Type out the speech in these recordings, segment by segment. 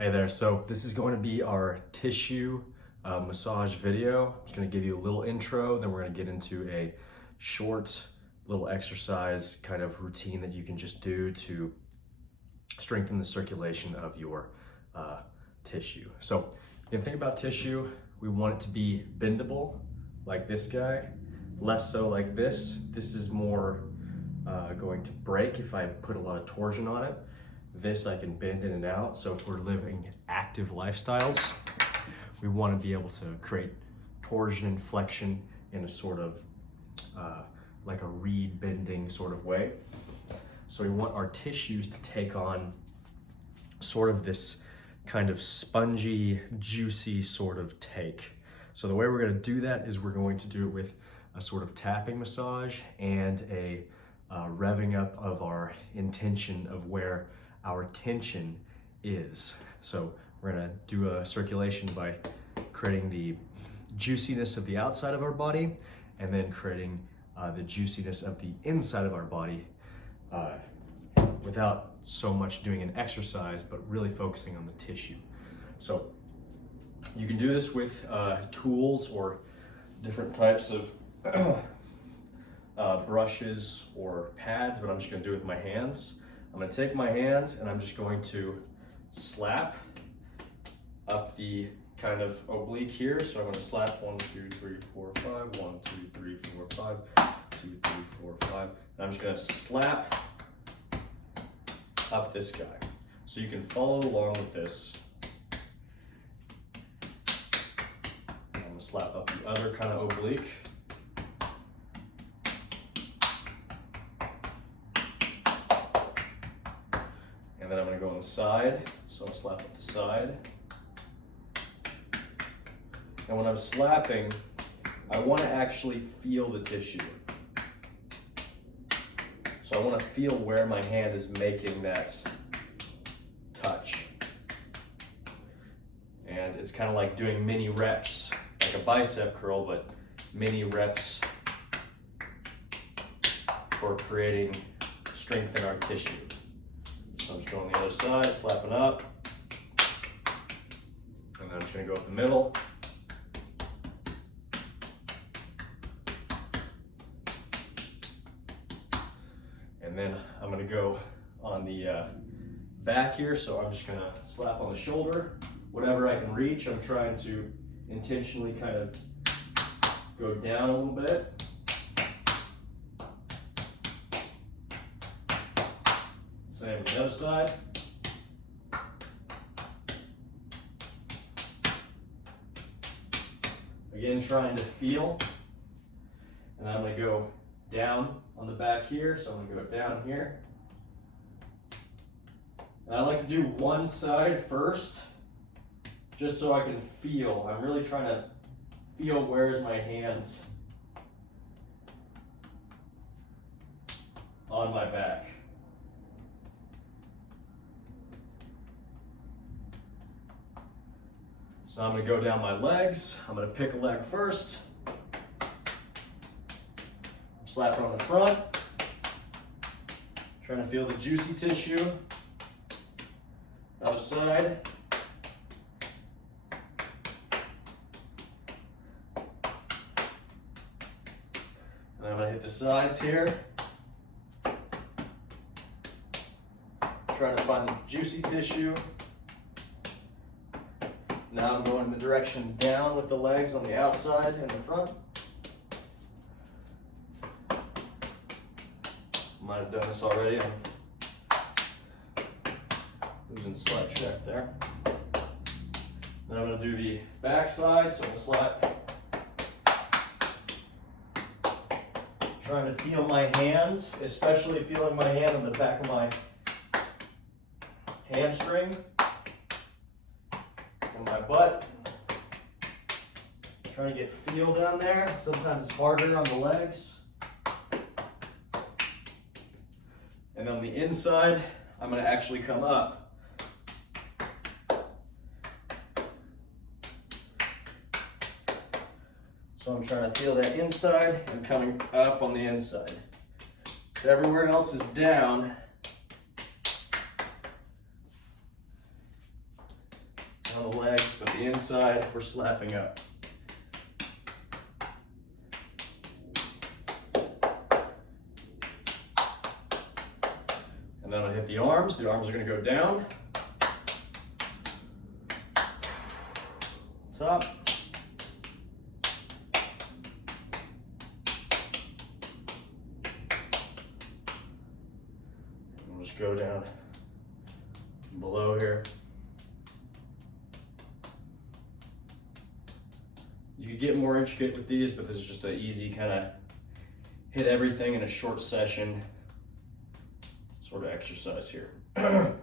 Hey there, so this is going to be our tissue massage video. I'm just going to give you a little intro, then we're going to get into a short little exercise kind of routine that you can just do to strengthen the circulation of your tissue. So if you think about tissue, we want it to be bendable like this guy, less so like this. This is more going to break if I put a lot of torsion on it. This I can bend in and out. So if we're living active lifestyles, we want to be able to create torsion and flexion in a sort of like a reed bending sort of way. So we want our tissues to take on sort of this kind of spongy, juicy sort of take. So the way we're going to do that is we're going to do it with a sort of tapping massage and a revving up of our intention of where our tension is. So we're gonna do a circulation by creating the juiciness of the outside of our body and then creating the juiciness of the inside of our body without so much doing an exercise, but really focusing on the tissue. So you can do this with tools or different types of brushes or pads, but I'm just gonna do it with my hands. I'm going to take my hand and I'm just going to slap up the kind of oblique here. So I'm going to slap 1, 2, 3, 4, 5, 1, 2, 3, 4, 5, 2, 3, 4, 5. And I'm just going to slap up this guy. So you can follow along with this. I'm going to slap up the other kind of oblique. And then I'm going to go on the side, so I'll slap up the side. And when I'm slapping, I want to actually feel the tissue. So I want to feel where my hand is making that touch. And it's kind of like doing mini reps, like a bicep curl, but mini reps for creating strength in our tissue. So I'm just going on the other side, slapping up. And then I'm just going to go up the middle. And then I'm going to go on the back here. So I'm just going to slap on the shoulder, whatever I can reach. I'm trying to intentionally kind of go down a little bit. Same on the other side. Again, trying to feel. And then I'm going to go down on the back here. So I'm going to go down here. And I like to do one side first, just so I can feel. I'm really trying to feel where's my hands on my back. So I'm going to go down my legs. I'm going to pick a leg first. Slap it on the front. Trying to feel the juicy tissue. Other side. And I'm going to hit the sides here. Trying to find the juicy tissue. Now I'm going in the direction down with the legs on the outside and the front. Might have done this already. I'm losing slight track there. Then I'm going to do the back side, so I'm going to slap. Trying to feel my hands, especially feeling my hand on the back of my hamstring. My butt. Trying to get feel down there. Sometimes it's harder on the legs. And on the inside, I'm going to actually come up. So I'm trying to feel that inside and coming up on the inside. Everywhere else is down. on the legs, but the inside we're slapping up. And then I'll hit the arms. The arms are going to go down. Top. We'll just go down below here. You could get more intricate with these, but this is just an easy kind of hit everything in a short session sort of exercise here. And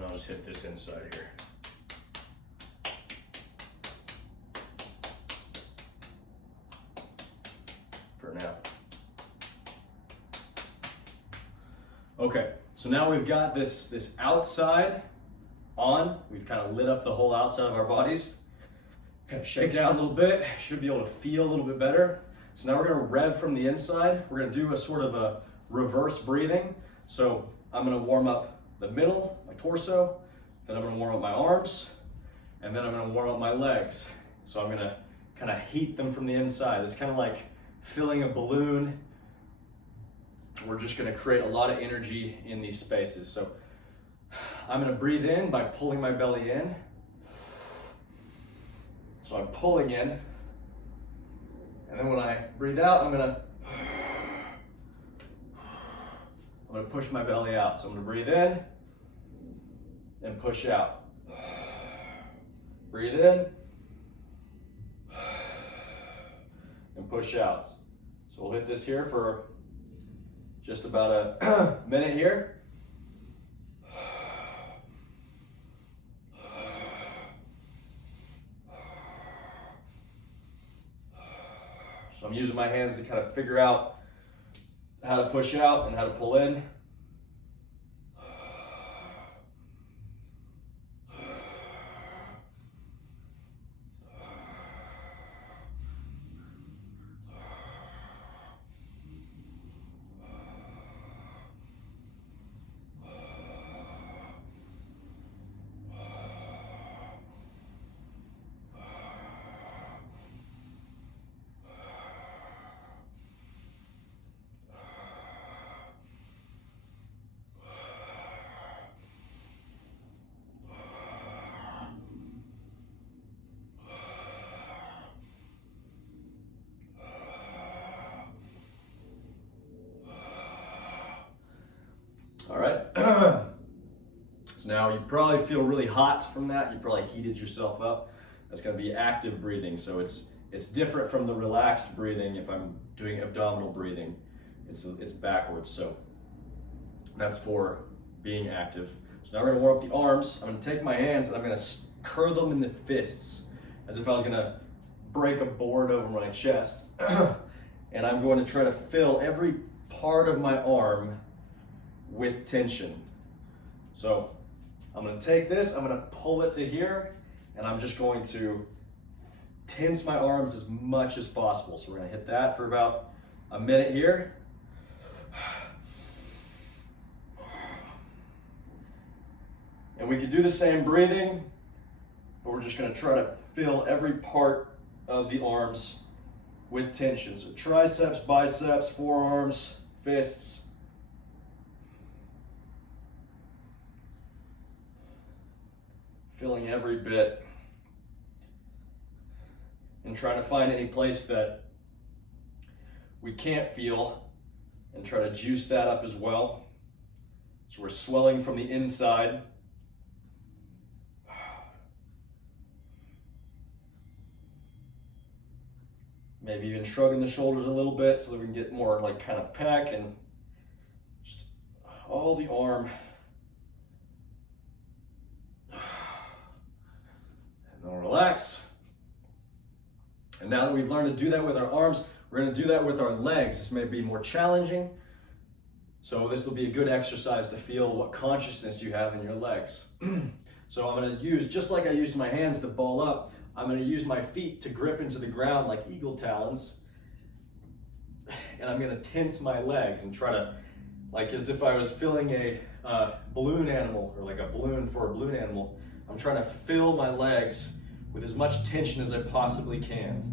then I'll just hit this inside here. For now. Okay, so now we've got this outside on. We've kind of lit up the whole outside of our bodies. Kind of shake it out a little bit. Should be able to feel a little bit better. So now we're going to rev from the inside. We're going to do a sort of a reverse breathing. So I'm going to warm up the middle, my torso, then I'm going to warm up my arms, and then I'm going to warm up my legs. So I'm going to kind of heat them from the inside. It's kind of like filling a balloon. We're just going to create a lot of energy in these spaces. So I'm going to breathe in by pulling my belly in. So I'm pulling in, and then when I breathe out, I'm going to push my belly out. So I'm going to breathe in and push out. Breathe in and push out. So we'll hit this here for just about a minute here. So I'm using my hands to kind of figure out how to push out and how to pull in. All right, so now you probably feel really hot from that. You probably heated yourself up. That's gonna be active breathing. So it's different from the relaxed breathing. If I'm doing abdominal breathing, it's backwards. So that's for being active. So now we're gonna warm up the arms. I'm gonna take my hands and I'm gonna curl them in the fists as if I was gonna break a board over my chest. And I'm going to try to fill every part of my arm with tension. So I'm going to take this, I'm going to pull it to here, and I'm just going to tense my arms as much as possible. So we're going to hit that for about a minute here. And we could do the same breathing, but we're just going to try to fill every part of the arms with tension. So triceps, biceps, forearms, fists. Filling every bit. And trying to find any place that we can't feel and try to juice that up as well. So we're swelling from the inside. Maybe even shrugging the shoulders a little bit so that we can get more like kind of pec and just all the arm. And then relax. And now that we've learned to do that with our arms, we're going to do that with our legs. This may be more challenging. So this will be a good exercise to feel what consciousness you have in your legs. So I'm going to use, just like I used my hands to ball up, I'm going to use my feet to grip into the ground like eagle talons. And I'm going to tense my legs and try to like as if I was filling a balloon animal, or like a balloon for a balloon animal. I'm trying to fill my legs with as much tension as I possibly can.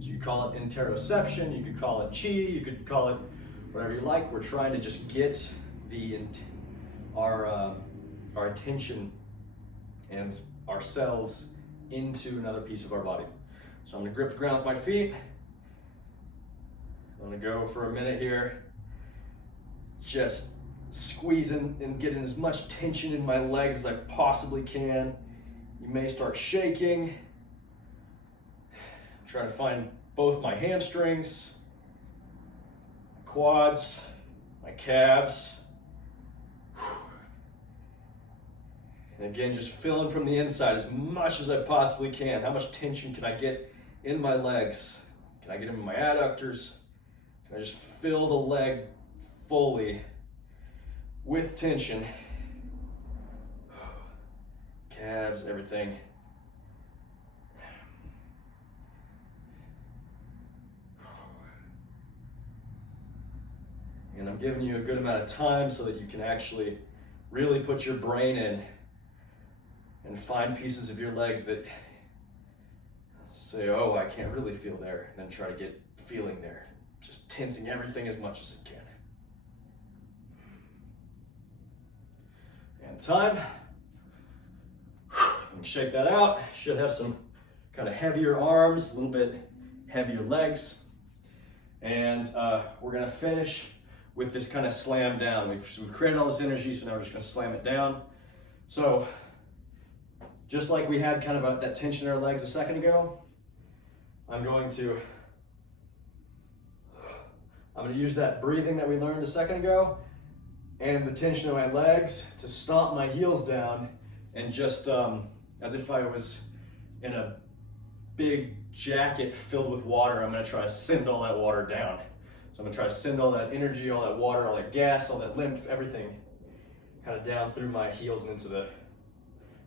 So you call it interoception, you could call it chi, you could call it whatever you like. We're trying to just get our attention and ourselves into another piece of our body. So I'm gonna grip the ground with my feet. I'm gonna go for a minute here, just squeezing and getting as much tension in my legs as I possibly can. You may start shaking. I'm trying to find both my hamstrings, my quads, my calves. And again, just filling from the inside as much as I possibly can. How much tension can I get in my legs? Can I get them in my adductors? Can I just fill the leg fully with tension? Calves, everything. And I'm giving you a good amount of time so that you can actually really put your brain in and find pieces of your legs that say, oh, I can't really feel there, and then try to get feeling there. Just tensing everything as much as it can. And time. And shake that out. Should have some kind of heavier arms, a little bit heavier legs. And we're gonna finish with this kind of slam down. We've created all this energy, so now we're just gonna slam it down. So, just like we had kind of that tension in our legs a second ago, I'm going to use that breathing that we learned a second ago and the tension in my legs to stomp my heels down, and just as if I was in a big jacket filled with water, I'm gonna try to send all that water down. So I'm gonna try to send all that energy, all that water, all that gas, all that lymph, everything kind of down through my heels and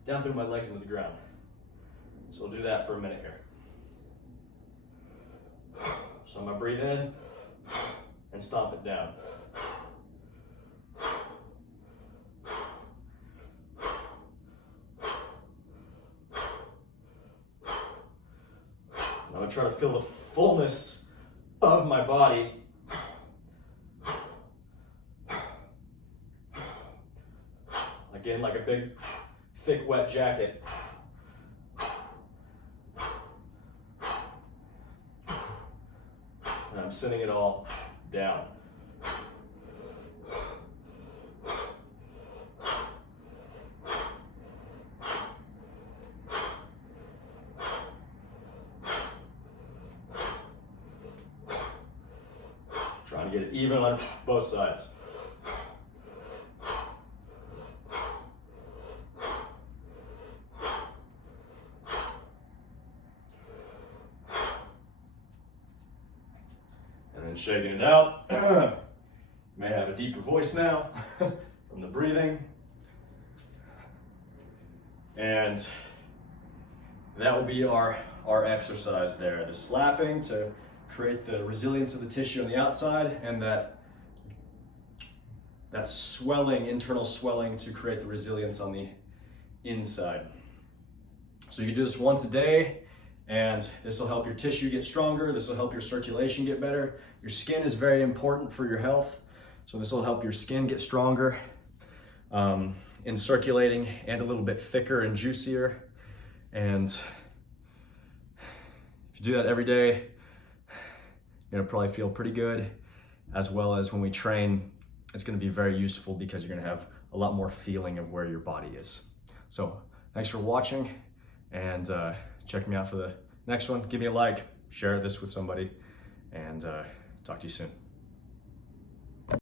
down through my legs into the ground. So we'll do that for a minute here. So I'm gonna breathe in and stomp it down. I'm gonna try to feel the fullness of my body. Again, like a big, thick, wet jacket. And I'm sending it all down. Trying to get it even on both sides. And then shaking it out. May have a deeper voice now from the breathing. And that will be our exercise there. The slapping to create the resilience of the tissue on the outside, and that swelling, internal swelling, to create the resilience on the inside. So you can do this once a day, and this will help your tissue get stronger. This will help your circulation get better. Your skin is very important for your health, so this will help your skin get stronger in circulating and a little bit thicker and juicier. And if you do that every day, you're gonna probably feel pretty good, as well as when we train, it's gonna be very useful because you're gonna have a lot more feeling of where your body is. So thanks for watching, and check me out for the next one. Give me a like, share this with somebody, and talk to you soon.